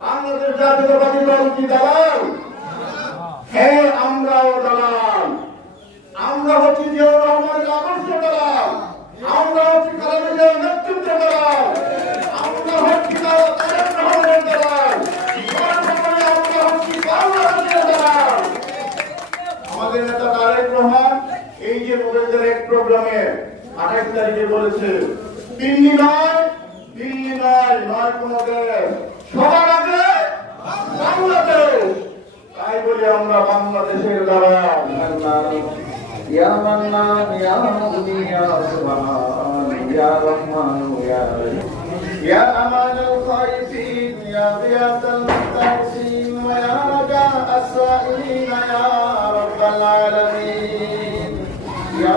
বাংলাদেশ জাতীয়তাবাদী দল কি দালাল? হ্যাঁ, আমরাও দালাল। আমরা হচ্ছি জিয়াউর রহমানের আদর্শ দালাল, আমরা হচ্ছি খালেদা জিয়ার নেতৃত্ব দালাল, আমরা হচ্ছি তারেক রহমানের দালাল, সর্বোপরি আমরা হচ্ছি বাংলাদেশের দালাল। আমাদের নেতা তারেক রহমান এই যে মোবাইলের এক প্রোগ্রামে 28 তারিখে বলেছে, দিল্লি নয়, দিল্লি নয়, নয় কোন দেশ, সবার আগে বাংলাদেশ। তাই বলি আমরা বাংলাদেশের দালাল। ইয়া মান্নান ইয়া মুগনি ইয়া সুবহান ইয়া রহমান ইয়া রহিম ইয়া আমানুল খাইফিন ইয়া গিয়াসাল মুস্তাগফিরিন ওয়া ইয়া রাজা as-sa'ilin ইয়া রাব্বাল আলামিন ইয়া